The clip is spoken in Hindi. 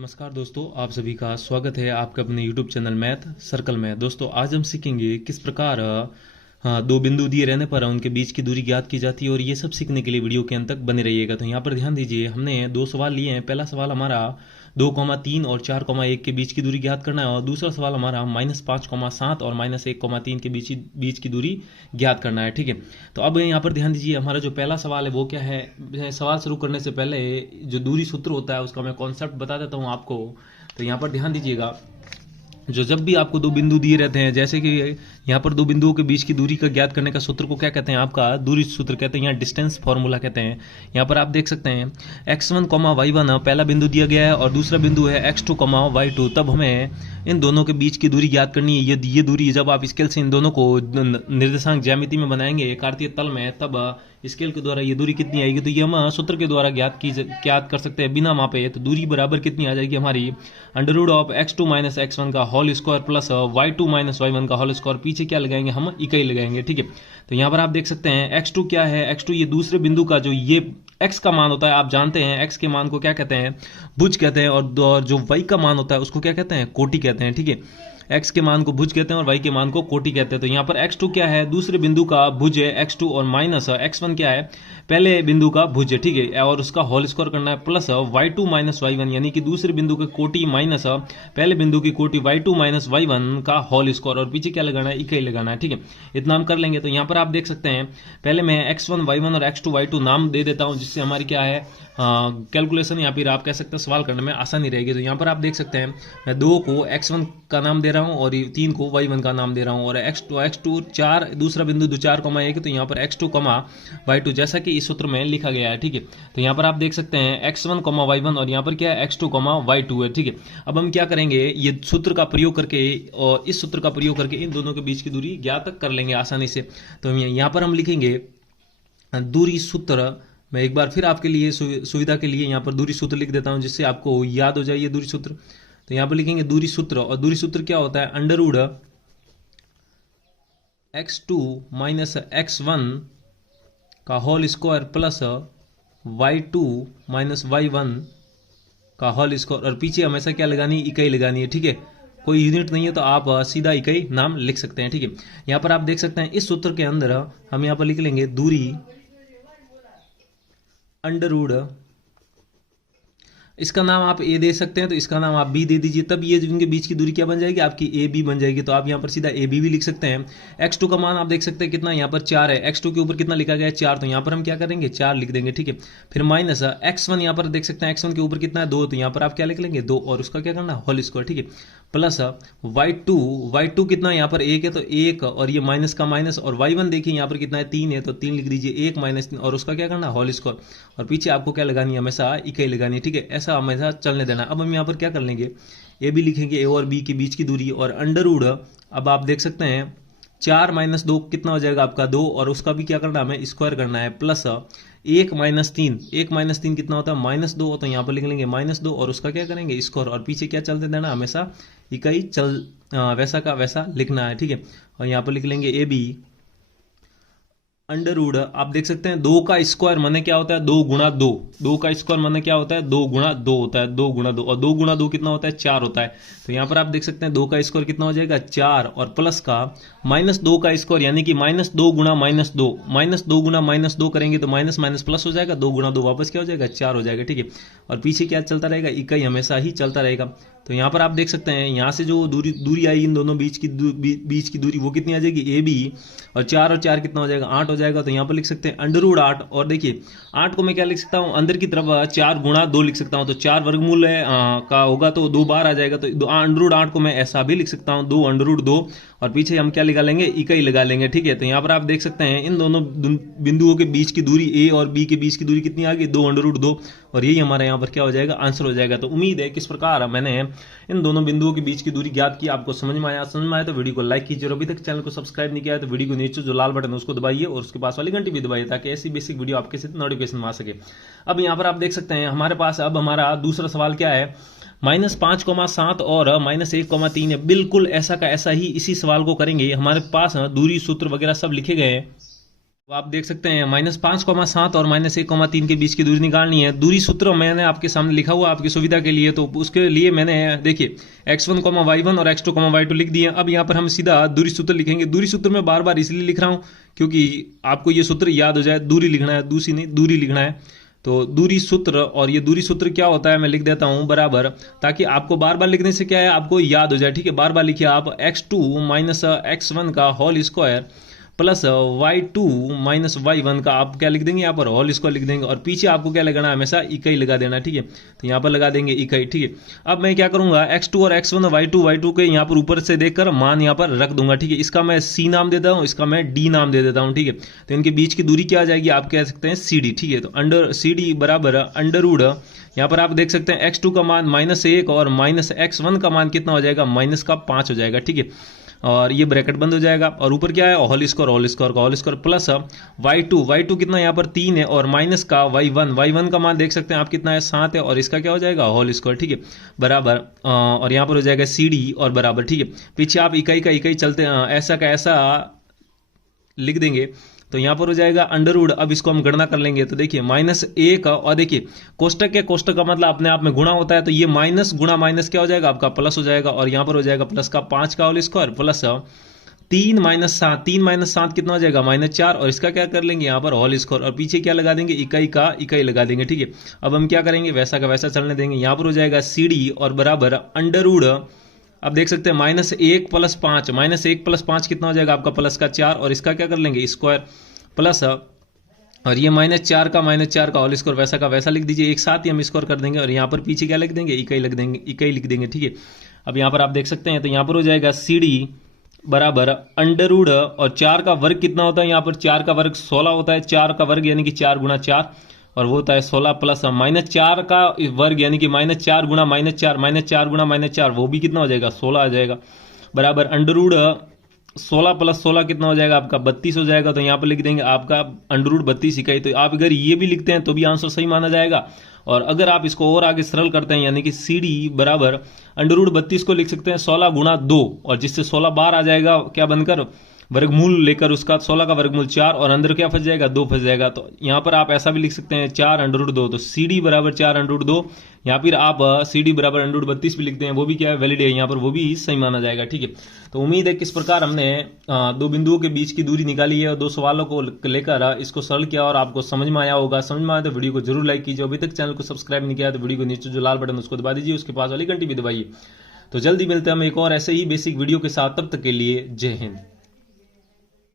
नमस्कार दोस्तों, आप सभी का स्वागत है आपके अपने YouTube चैनल मैथ सर्कल में। दोस्तों आज हम सीखेंगे किस प्रकार दो बिंदु दिए रहने पर उनके बीच की दूरी ज्ञात की जाती है, और ये सब सीखने के लिए वीडियो के अंत तक बने रहिएगा। तो यहाँ पर ध्यान दीजिए, हमने दो सवाल लिए हैं। पहला सवाल हमारा 2,3 और 4,1 के बीच की दूरी ज्ञात करना है, और दूसरा सवाल हमारा -5,7 और -1,3 के बीच की दूरी ज्ञात करना है। ठीक है, तो अब यहाँ पर ध्यान दीजिए, हमारा जो पहला सवाल है वो क्या है। सवाल शुरू करने से पहले जो दूरी सूत्र होता है उसका मैं कॉन्सेप्ट बता देता हूँ आपको। तो यहाँ पर ध्यान दीजिएगा, जब भी आपको दो बिंदु दिए रहते हैं, जैसे कि यहाँ पर दो बिंदुओं के बीच की दूरी का ज्ञात करने का सूत्र को क्या कहते हैं, आपका दूरी सूत्र कहते हैं, यहाँ डिस्टेंस फॉर्मूला कहते हैं। यहाँ पर आप देख सकते हैं x1, y1 पहला बिंदु दिया गया है और दूसरा बिंदु है x2, y2। तब हमें इन दोनों के बीच की दूरी ज्ञात करनी है। ये दूरी जब आप स्केल से इन दोनों को निर्देशांक ज्यामिति में बनाएंगे कार्तीय तल में, तब स्केल के द्वारा ये दूरी कितनी आएगी, तो ये हम सूत्र के द्वारा ज्ञात कर सकते हैं बिना मापे। तो दूरी बराबर कितनी आ जाएगी हमारी, √(x2 - x1) का whole square plus y2 - y1 का होल स्क्वायर। पीछे क्या लगाएंगे, हम इकाई लगाएंगे। ठीक है, तो यहाँ पर आप देख सकते हैं x2 क्या है, x2 ये दूसरे बिंदु का जो ये x का मान होता है, आप जानते हैं x के मान को क्या कहते हैं, भुज कहते हैं, और जो y का मान होता है उसको क्या कहते हैं, कोटि कहते हैं। ठीक है, x के मान को भुज कहते हैं और y के मान को कोटि कहते हैं। तो यहाँ पर x2 क्या है, दूसरे बिंदु का भुज है x2, और माइनस x1 क्या है, पहले बिंदु का भुज है। ठीक है, और उसका होल स्क्वायर करना है प्लस y2 - y1, यानी कि दूसरे बिंदु के कोटि माइनस पहले बिंदु की कोटि y2 - y1 का होल स्क्वायर, और पीछे क्या लगाना है, इकाई लगाना है। ठीक है, इतना हम कर लेंगे। तो यहाँ पर आप देख सकते हैं, पहले मैं x1 y1 और x2 y2 नाम दे देता हूँ, जिससे हमारी क्या है कैलकुलेशन या फिर आप कह सकते हैं सवाल करने में आसानी रहेगी। तो यहाँ पर आप देख सकते हैं, मैं 2 को x1 का नाम दे रहा हूँ और 3 को y1 का नाम दे रहा हूँ, और x2 4 दूसरा बिंदु 4,1, तो यहाँ पर x2, y2 जैसा कि इस सूत्र में लिखा गया है। ठीक है, तो यहाँ पर आप देख सकते हैं x1, y1, और यहाँ पर क्या है x2, y2 है। ठीक है, अब हम क्या करेंगे, ये सूत्र का प्रयोग करके और इस सूत्र का प्रयोग करके इन दोनों के बीच की दूरी ज्ञात कर लेंगे आसानी से। तो यहाँ पर हम लिखेंगे दूरी सूत्र। मैं एक बार फिर आपके लिए सुविधा के लिए यहाँ पर दूरी सूत्र लिख देता हूँ, जिससे आपको याद हो जाए ये दूरी सूत्र। तो यहाँ पर लिखेंगे दूरी सूत्र, और दूरी सूत्र क्या होता है, √(x2 - x1) का whole square plus y2 - y1 का होल स्क्वायर, और पीछे हमेशा क्या लगानी, इकाई लगानी है। ठीक है, कोई यूनिट नहीं है तो आप सीधा इकाई नाम लिख सकते हैं। ठीक है, यहाँ पर आप देख सकते हैं इस सूत्र के अंदर हम यहाँ पर लिख लेंगे दूरी अंडरवुड, इसका नाम आप ए दे सकते हैं, तो इसका नाम आप बी दे दीजिए। तब ये इनके बीच की दूरी क्या बन जाएगी, आपकी ए बी बन जाएगी। तो आप यहाँ पर सीधा ए बी भी लिख सकते हैं। x2 का मान आप देख सकते हैं कितना, यहाँ पर 4 है, x2 के ऊपर कितना लिखा गया है 4, तो यहाँ पर हम क्या करेंगे 4 लिख देंगे। ठीक है, फिर माइनस x1, यहाँ पर देख सकते हैं x1 के ऊपर कितना है 2, तो यहाँ पर आप क्या लिख लेंगे 2, और उसका क्या करना होल स्क्वायर। ठीक है, प्लस y2 कितना, यहाँ पर 1 है तो 1, और ये माइनस का माइनस, और y1 देखिए यहाँ पर कितना है 3 है, तो 3 लिख दीजिए, 1 - 3, और उसका क्या करना होल स्क्वायर, और पीछे आपको क्या लगानी है, हमेशा इकाई लगानी है। ठीक है, ऐसा हमेशा चलने देना। अब हम यहाँ पर क्या कर लेंगे, ए भी लिखेंगे, ए और बी के बीच की दूरी, और अंडरवुड अब आप देख सकते हैं 4 - 2 कितना हो जाएगा आपका 2, और उसका भी क्या करना है, हमें स्क्वायर करना है, प्लस 1 - 3, 1 - 3 कितना होता है -2, तो यहाँ पर लिख लेंगे -2, और उसका क्या करेंगे स्क्वायर, और पीछे क्या चलते देना, हमेशा इकाई वैसा का वैसा लिखना है। ठीक है, और यहाँ पर लिख लेंगे ए बी अंडरवुड, आप देख सकते हैं 2 का स्क्वायर माने क्या होता है, 2 गुणा 2, 2 का स्क्वायर माने क्या होता है, 2 गुणा 2 होता है, 2 गुणा 2, और 2 गुणा 2 कितना होता है 4 होता है। तो यहाँ पर आप देख सकते हैं 2 का स्क्वायर कितना हो जाएगा 4, और प्लस का -2 का स्क्वायर, यानी कि -2 गुणा -2, -2 गुणा -2 करेंगे तो माइनस माइनस प्लस हो जाएगा, 2 गुणा 2 वापस क्या हो जाएगा 4 हो जाएगा। ठीक है, और पीछे क्या चलता रहेगा, इकाई हमेशा ही चलता रहेगा। तो यहाँ पर आप देख सकते हैं, यहाँ से जो दूरी आई इन दोनों बीच की दूरी वो कितनी आ जाएगी ए बी, और 4 और 4 कितना हो जाएगा 8 हो जाएगा। तो यहाँ पर लिख सकते हैं √8, और देखिए 8 को मैं क्या लिख सकता हूँ, अंदर की तरफ 4 गुणा 2 लिख सकता हूँ, तो 4 वर्गमूल का होगा तो 2 बार आ जाएगा, तो √8 को मैं ऐसा भी लिख सकता हूँ 2 √2, और पीछे हम क्या लगा लेंगे, इकाई लगा लेंगे। ठीक है, तो यहाँ पर आप देख सकते हैं इन दोनों बिंदुओं के बीच की दूरी ए और बी के बीच की दूरी कितनी आ गई 2 √2, और यही हमारा यहाँ पर क्या हो जाएगा, आंसर हो जाएगा। तो उम्मीद है किस प्रकार मैंने इन दोनों बिंदुओं के बीच की दूरी ज्ञात की, आपको समझ में आया तो वीडियो को लाइक कीजिए, और अभी तक चैनल को सब्सक्राइब नहीं किया है तो वीडियो को नीचे जो लाल बटन है उसको दबाइए, और उसके पास वाली घंटी भी दबाइए, ताकि ऐसी बेसिक वीडियो आपके साथ नोटिफिकेशन में आ सके। अब यहाँ पर आप देख सकते हैं हमारे पास अब हमारा दूसरा सवाल क्या है, -5,7 और -1,3 है। बिल्कुल ऐसा का ऐसा ही इसी सवाल को करेंगे। हमारे पास दूरी सूत्र वगैरह सब लिखे गए हैं, तो आप देख सकते हैं -5,7 और -1,3 के बीच की दूरी निकालनी है। दूरी सूत्र मैंने आपके सामने लिखा हुआ आपकी सुविधा के लिए, तो उसके लिए मैंने देखिए x1, y1 और x2, y2 लिख दिए। अब यहाँ पर हम सीधा दूरी सूत्र लिखेंगे। दूरी सूत्र में बार बार इसलिए लिख रहा हूँ क्योंकि आपको ये सूत्र याद हो जाए। दूरी लिखना है, दूसरी नहीं, दूरी लिखना है। तो दूरी सूत्र, और ये दूरी सूत्र क्या होता है मैं लिख देता हूं बराबर, ताकि आपको बार बार लिखने से क्या है आपको याद हो जाए। ठीक है, बार बार लिखिए आप x2 -x1 का whole square plus y2 -y1 का आप क्या लिख देंगे यहाँ पर होल स्क्वायर लिख देंगे, और पीछे आपको क्या लगाना है हमेशा इकाई लगा देना। ठीक है, तो यहाँ पर लगा देंगे इकाई। ठीक है, अब मैं क्या करूंगा x2 और x1 y2 के यहाँ पर ऊपर से देखकर मान यहाँ पर रख दूंगा। ठीक है, इसका मैं c नाम देता हूँ, इसका मैं d नाम दे देता हूँ। ठीक है, तो इनके बीच की दूरी क्या आ जाएगी आप कह सकते हैं cd। ठीक है, तो अंडर cd बराबर अंडर रूड, यहाँ पर आप देख सकते हैं x2 का मान -1 और -x1 का मान कितना हो जाएगा -5 हो जाएगा। ठीक है, और ये ब्रैकेट बंद हो जाएगा, और ऊपर क्या है होल स्क्वायर का होल स्क्वायर प्लस y2 कितना यहाँ पर 3 है, और माइनस का y1 का मान देख सकते हैं आप कितना है 7 है, और इसका क्या हो जाएगा होल स्क्वायर। ठीक है, बराबर और यहाँ पर हो जाएगा cd और बराबर। ठीक है, पीछे आप इकाई का इकाई चलते ऐसा का ऐसा लिख देंगे, तो यहां पर हो जाएगा अंडर रूड। अब इसको हम गणना कर लेंगे, तो देखिए -1, और देखिए कोष्टक के कोष्टक का मतलब अपने आप में गुणा होता है, तो ये माइनस गुणा माइनस क्या हो जाएगा आपका प्लस हो जाएगा, और यहां पर हो जाएगा प्लस का 5 का होल स्क्वायर प्लस 3 - 7 कितना हो जाएगा -4, और इसका क्या कर लेंगे यहाँ पर होल स्क्वायर, और पीछे क्या लगा देंगे इकाई का इकाई लगा देंगे। ठीक है, अब हम क्या करेंगे वैसा का वैसा चलने देंगे। यहाँ पर हो जाएगा cd और बराबर अंडर रूड, अब देख सकते हैं -1 + 5, -1 + 5 कितना हो जाएगा आपका प्लस का 4, और इसका क्या कर लेंगे स्क्वायर प्लस, और ये -4 का होल स्क्वायर वैसा का वैसा लिख दीजिए, एक साथ ही हम स्क्वायर कर देंगे, और यहाँ पर पीछे क्या लिख देंगे इकाई लिख देंगे। ठीक है, अब यहाँ पर आप देख सकते हैं, तो यहाँ पर हो जाएगा cd बराबर अंडर रूड, और 4 का वर्ग कितना होता है यहाँ पर 4 का वर्ग 16 होता है, 4 का वर्ग यानी कि 4 × 4, और वो होता है 16 प्लस -4 का वर्ग यानी कि -4 × -4 -4 × -4 वो भी कितना हो जाएगा 16 आ जाएगा, बराबर अंडर रूड 16 + 16 कितना हो जाएगा आपका 32 हो जाएगा। तो यहाँ पर लिख देंगे आपका अंडर रूड 32 इकाई। तो आप अगर ये भी लिखते हैं तो भी आंसर सही माना जाएगा, और अगर आप इसको और आगे सरल करते हैं यानी कि cd बराबर अंडर रूड 32 को लिख सकते हैं 16 × 2, और जिससे 16 बार आ जाएगा क्या बनकर वर्गमूल लेकर उसका 16 का वर्गमूल 4, और अंदर क्या फंस जाएगा 2 फंस जाएगा। तो यहाँ पर आप ऐसा भी लिख सकते हैं 4 अंडर रूड 2, तो cd बराबर 4 अंडर रूड 2, या फिर आप cd बराबर अंडर रूड 32 भी लिखते हैं, वो भी क्या है वैलिड है, यहाँ पर वो भी सही माना जाएगा। ठीक है, तो उम्मीद है कि इस प्रकार हमने दो बिंदुओं के बीच की दूरी निकाली है, और 2 सवालों को लेकर इसको सरल किया, और आपको समझ में आया होगा। समझ में आया तो वीडियो को जरूर लाइक कीजिए, अभी तक चैनल को सब्सक्राइब नहीं किया तो वीडियो को नीचे जो लाल बटन उसको दबा दीजिए, उसके पास वाली घंटी भी दबाइए। तो जल्दी मिलते हैं हम एक और ऐसे ही बेसिक वीडियो के साथ, तब तक के लिए जय हिंद।